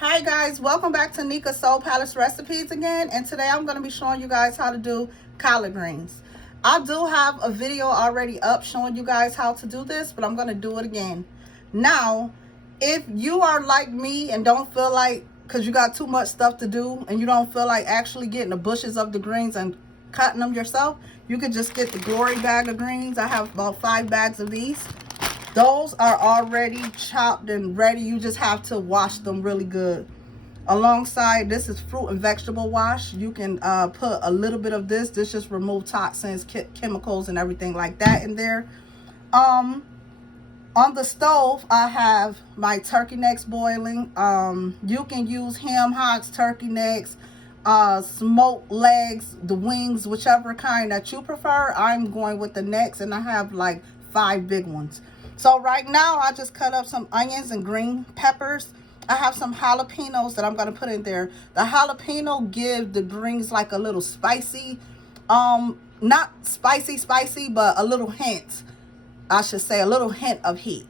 Hi guys, welcome back to Nika Soul Palace Recipes again, and today I'm going to be showing you guys how to do collard greens. I do have a video already up showing you guys how to do this, but I'm going to do it again. Now, if you are like me and don't feel like, because you got too much stuff to do and you don't feel like actually getting the bushes of the greens and cutting them yourself, you could just get the Glory bag of greens. I have about 5 bags of these. Those are already chopped and ready. You just have to wash them really good. Alongside, this is fruit and vegetable wash. You can put a little bit of this. This just remove toxins, chemicals, and everything like that in there. On the stove, I have my turkey necks boiling. You can use ham hocks, turkey necks, smoked legs, the wings, whichever kind that you prefer. I'm going with the necks, and I have like 5 big ones. So right now, I just cut up some onions and green peppers. I have some jalapenos that I'm going to put in there. The jalapeno give the greens like a little spicy, not spicy, but a little hint. I should say a little hint of heat.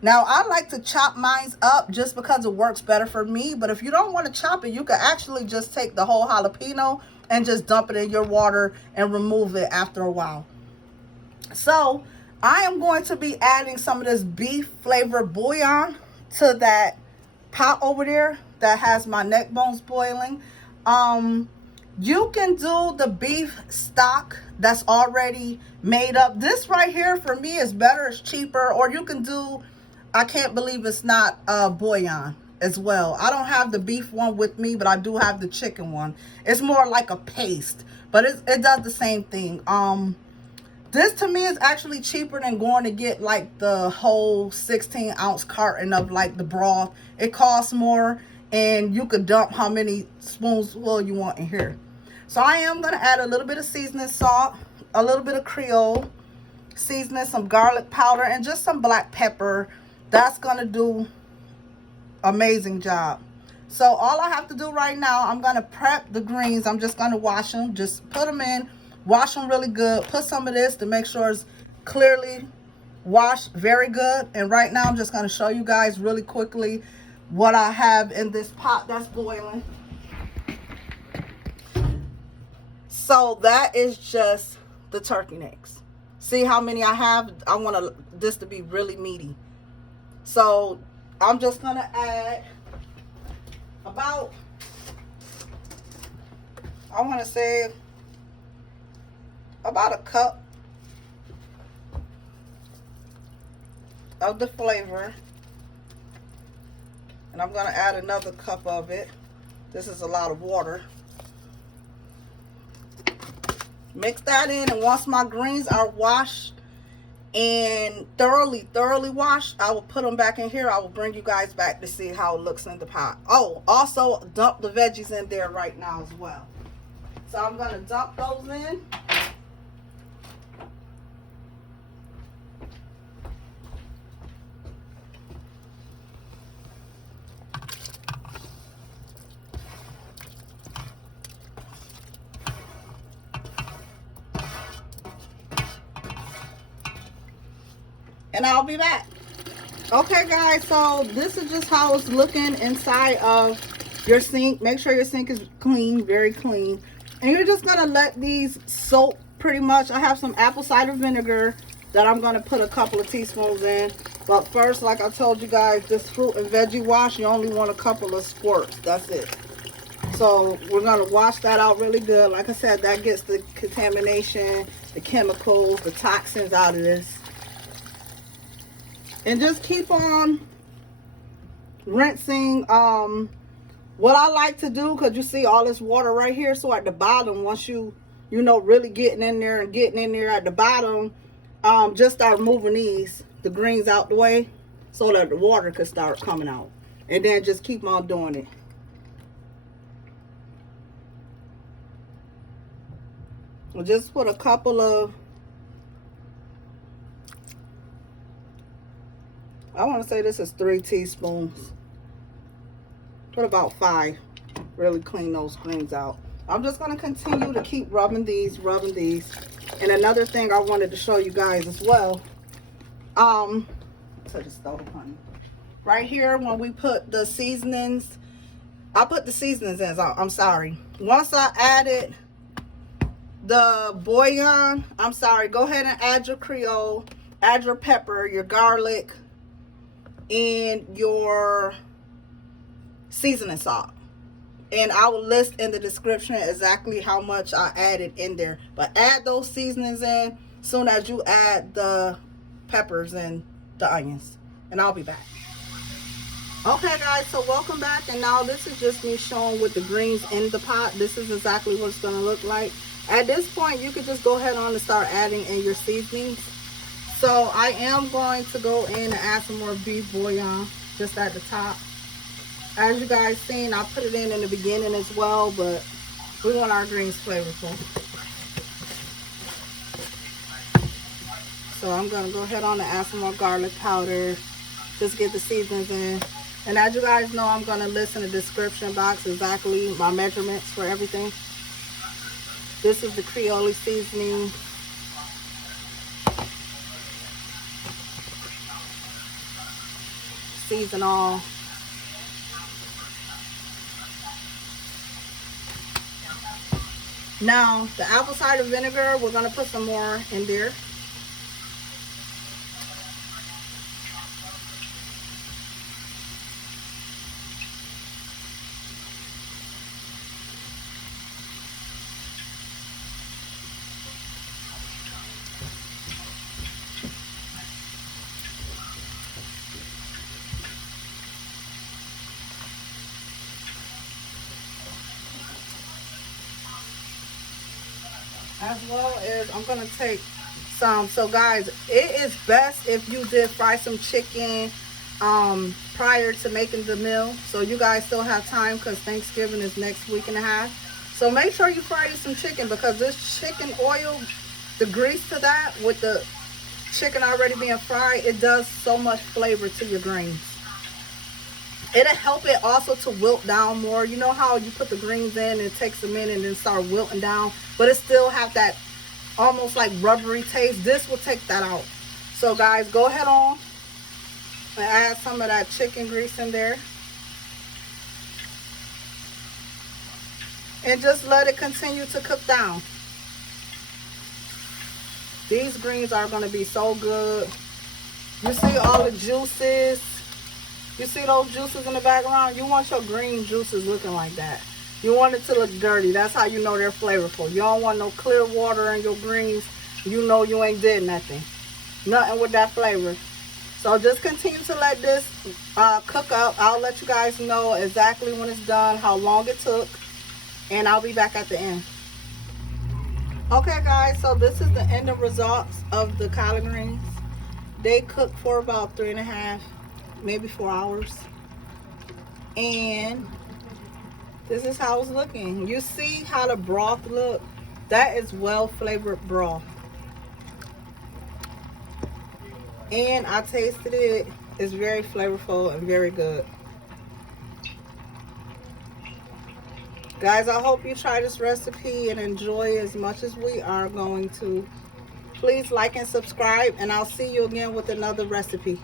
Now, I like to chop mine up just because it works better for me. But if you don't want to chop it, you can actually just take the whole jalapeno and just dump it in your water and remove it after a while. So I am going to be adding some of this beef flavored bouillon to that pot over there that has my neck bones boiling. You can do the beef stock that's already made up. This right here for me is better, it's cheaper. Or you can do, I can't believe it's not bouillon as well. I don't have the beef one with me, but I do have the chicken one. It's more like a paste, but it does the same thing. This to me is actually cheaper than going to get like the whole 16-ounce carton of like the broth. It costs more, and you could dump how many spoonfuls you want in here. So I am going to add a little bit of seasoning salt, a little bit of Creole seasoning, some garlic powder, and just some black pepper. That's going to do amazing job. So all I have to do right now, I'm going to prep the greens. I'm just going to wash them. Just put them in. Wash them really good. Put some of this to make sure it's clearly washed very good. And right now I'm just going to show you guys really quickly what I have in this pot that's boiling. So that is just the turkey necks. See how many I have? I want this to be really meaty. So I'm just going to add about, I want to say, about a cup of the flavor, and I'm going to add another cup of it. This is a lot of water. Mix that in, and once my greens are washed and thoroughly washed, I will put them back in here. I will bring you guys back to see how it looks in the pot. Oh, also dump the veggies in there right now as well. So I'm going to dump those in. And I'll be back. Okay guys, so this is just how it's looking inside of your sink. Make sure your sink is clean, very clean. And you're just gonna let these soak pretty much. I have some apple cider vinegar that I'm gonna put a couple of teaspoons in. But first, like I told you guys, this fruit and veggie wash, you only want a couple of squirts. That's it. So we're gonna wash that out really good. Like I said, that gets the contamination, the chemicals, the toxins out of this. And just keep on rinsing. What I like to do, because you see all this water right here, so at the bottom, once you know, really getting in there at the bottom, just start moving the greens out the way so that the water could start coming out. And then just keep on doing it. We'll just put a couple of, I want to say this is 3 teaspoons. Put about 5. Really clean those greens out. I'm just going to continue to keep rubbing these. And another thing I wanted to show you guys as well. To the stove, honey. Right here, when we put the seasonings I put the seasonings in. I'm sorry. Once I added the bouillon, I'm sorry, go ahead and add your Creole, add your pepper, your garlic, and your seasoning salt. And I will list in the description exactly how much I added in there. But add those seasonings in soon as you add the peppers and the onions. And I'll be back. Okay guys, so welcome back. And now this is just me showing with the greens in the pot. This is exactly what it's going to look like. At this point, you could just go ahead on and start adding in your seasonings. So I am going to go in and add some more beef bouillon just at the top. As you guys seen, I put it in the beginning as well, but we want our greens flavorful. So I'm going to go ahead on and add some more garlic powder. Just get the seasonings in. And as you guys know, I'm going to list in the description box exactly my measurements for everything. This is the Creole seasoning. Season all. Now, the apple cider vinegar, we're going to put some more in there. As well as I'm going to take some. So guys, it is best if you did fry some chicken prior to making the meal, so you guys still have time, because Thanksgiving is next week and a half. So make sure you fry you some chicken, because this chicken oil, the grease to that with the chicken already being fried, it does so much flavor to your greens. It'll help it also to wilt down more. You know how you put the greens in and it takes a minute and then start wilting down, but it still have that almost like rubbery taste. This will take that out. So guys, go ahead on and add some of that chicken grease in there. And just let it continue to cook down. These greens are going to be so good. You see all the juices. You see those juices in the background? You want your green juices looking like that. You want it to look dirty. That's how you know they're flavorful. You don't want no clear water in your greens. You know you ain't did nothing. Nothing with that flavor. So just continue to let this cook up. I'll let you guys know exactly when it's done, how long it took. And I'll be back at the end. Okay guys, so this is the end of results of the collard greens. They cooked for about 3.5, maybe 4 hours. And this is how it's looking. You see how the broth look? That is well flavored broth. And I tasted it. It's very flavorful and very good. Guys, I hope you try this recipe and enjoy as much as we are going to. Please like and subscribe, and I'll see you again with another recipe.